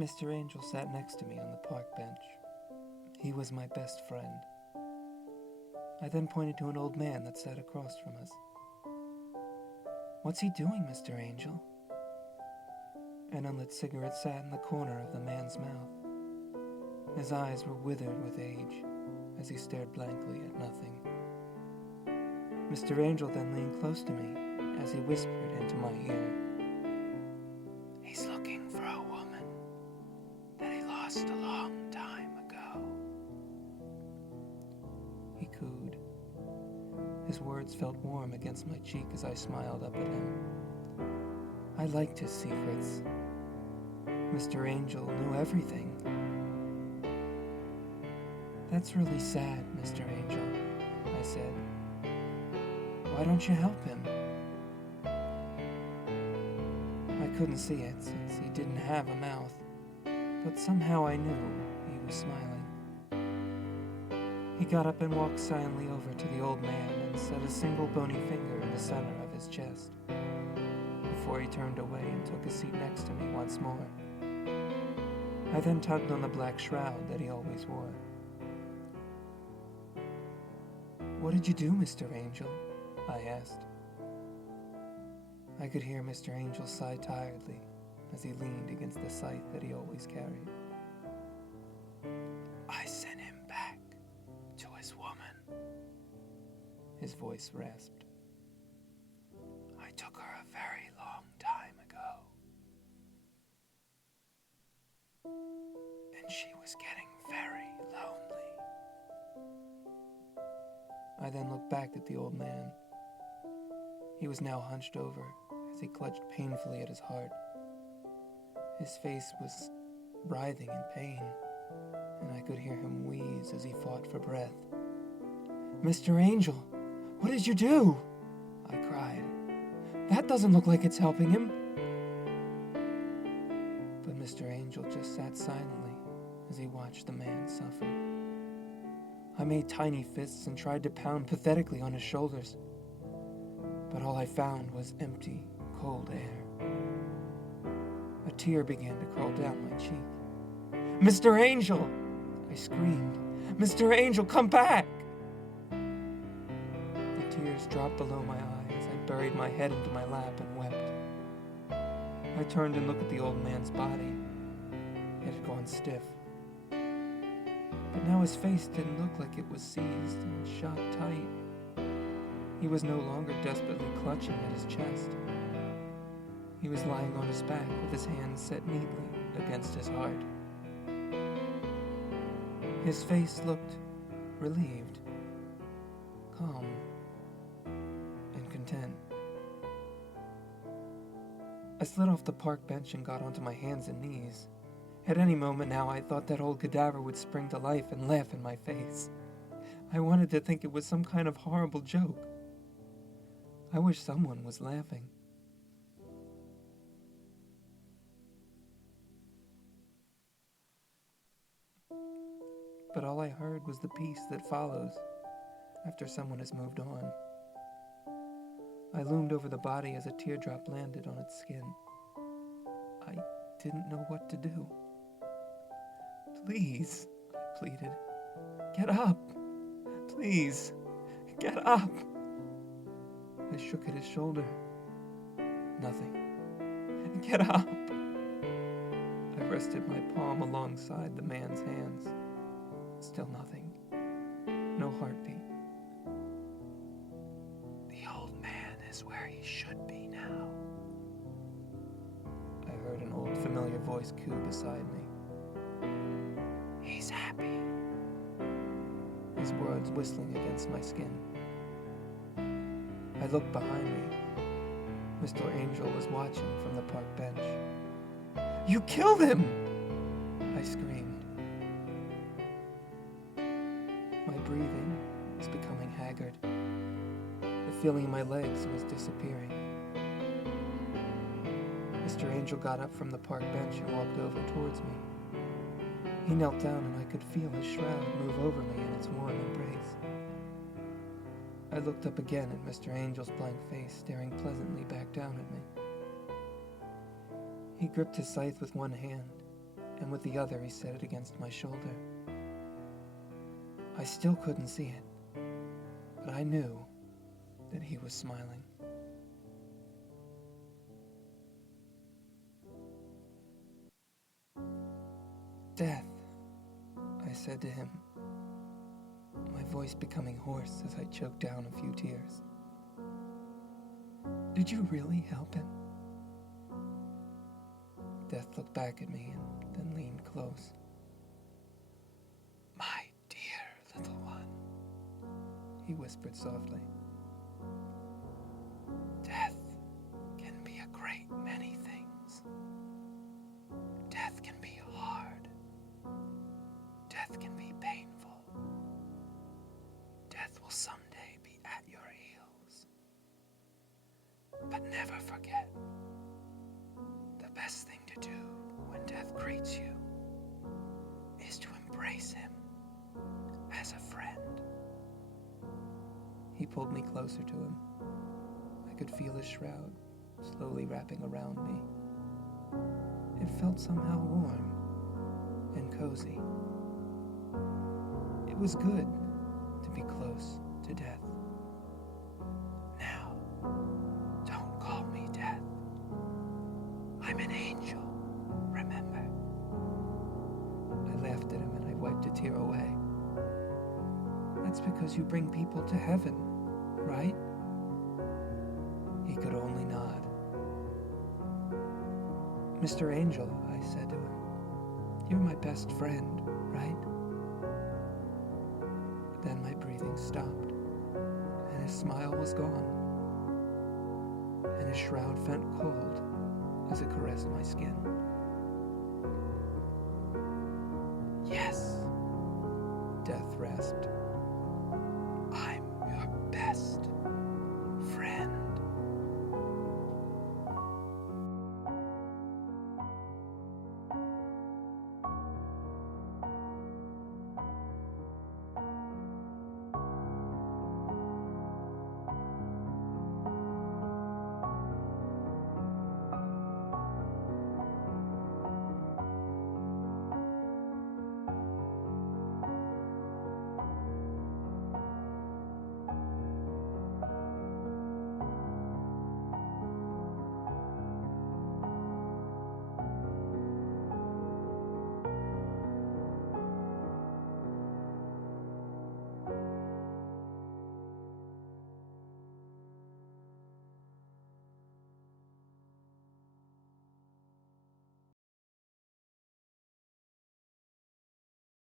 Mr. Angel sat next to me on the park bench. He was my best friend. I then pointed to an old man that sat across from us. "What's he doing, Mr. Angel?" An unlit cigarette sat in the corner of the man's mouth. His eyes were withered with age as he stared blankly at nothing. Mr. Angel then leaned close to me as he whispered into my ear, "He's looking for a woman that he lost a long time ago." He cooed. His words felt warm against my cheek as I smiled up at him. I liked his secrets. Mr. Angel knew everything. "That's really sad, Mr. Angel," I said. "Why don't you help him?" I couldn't see it since he didn't have a mouth, but somehow I knew he was smiling. He got up and walked silently over to the old man and set a single bony finger in the center of his chest, before he turned away and took a seat next to me once more. I then tugged on the black shroud that he always wore. "What did you do, Mr. Angel?" I asked. I could hear Mr. Angel sigh tiredly as he leaned against the scythe that he always carried. "I sent him back to his woman." His voice rasped. "I took her a very long time ago, and she was getting very lonely." I then looked back at the old man. He was now hunched over as he clutched painfully at his heart. His face was writhing in pain, and I could hear him wheeze as he fought for breath. "Mr. Angel, what did you do?" I cried. "That doesn't look like it's helping him." But Mr. Angel just sat silently as he watched the man suffer. I made tiny fists and tried to pound pathetically on his shoulders, but all I found was empty, cold air. A tear began to crawl down my cheek. "Mr. Angel!" I screamed. "Mr. Angel, come back!" The tears dropped below my eyes as I buried my head into my lap and wept. I turned and looked at the old man's body. It had gone stiff. But now his face didn't look like it was seized and shot tight. He was no longer desperately clutching at his chest. He was lying on his back with his hands set neatly against his heart. His face looked relieved, calm, and content. I slid off the park bench and got onto my hands and knees. At any moment now, I thought that old cadaver would spring to life and laugh in my face. I wanted to think it was some kind of horrible joke. I wish someone was laughing. But all I heard was the peace that follows after someone has moved on. I loomed over the body as a teardrop landed on its skin. I didn't know what to do. "Please," I pleaded. "Get up! Please, get up!" I shook at his shoulder. Nothing. "Get up!" I rested my palm alongside the man's hands. Still nothing. No heartbeat. "The old man is where he should be now," I heard an old familiar voice coo beside me. "He's happy," his words whistling against my skin. I looked behind me. Mr. Angel was watching from the park bench. "You killed him!" I screamed. My breathing was becoming haggard. The feeling in my legs was disappearing. Mr. Angel got up from the park bench and walked over towards me. He knelt down and I could feel his shroud move over me in its warm embrace. I looked up again at Mr. Angel's blank face staring pleasantly back down at me. He gripped his scythe with one hand and with the other he set it against my shoulder. I still couldn't see it, but I knew that he was smiling. "Death," I said to him, my voice becoming hoarse as I choked down a few tears. "Did you really help him?" Death looked back at me and then leaned close. "My dear little one," he whispered softly. "Death can be a great many things. Death can be hard. Death can be painful. Death will someday be at your heels. But never forget, the best thing to do when death greets you is to embrace him as a friend." He pulled me closer to him. I could feel his shroud slowly wrapping around me. It felt somehow warm and cozy. It was good to be close to death. "Now, don't call me death. I'm an angel, remember?" I laughed at him and I wiped a tear away. "That's because you bring people to heaven, right?" He could only nod. "Mr. Angel," I said to him, "you're my best friend, right?" Then my breathing stopped, and his smile was gone, and his shroud felt cold as it caressed my skin. "Yes," Death rasped.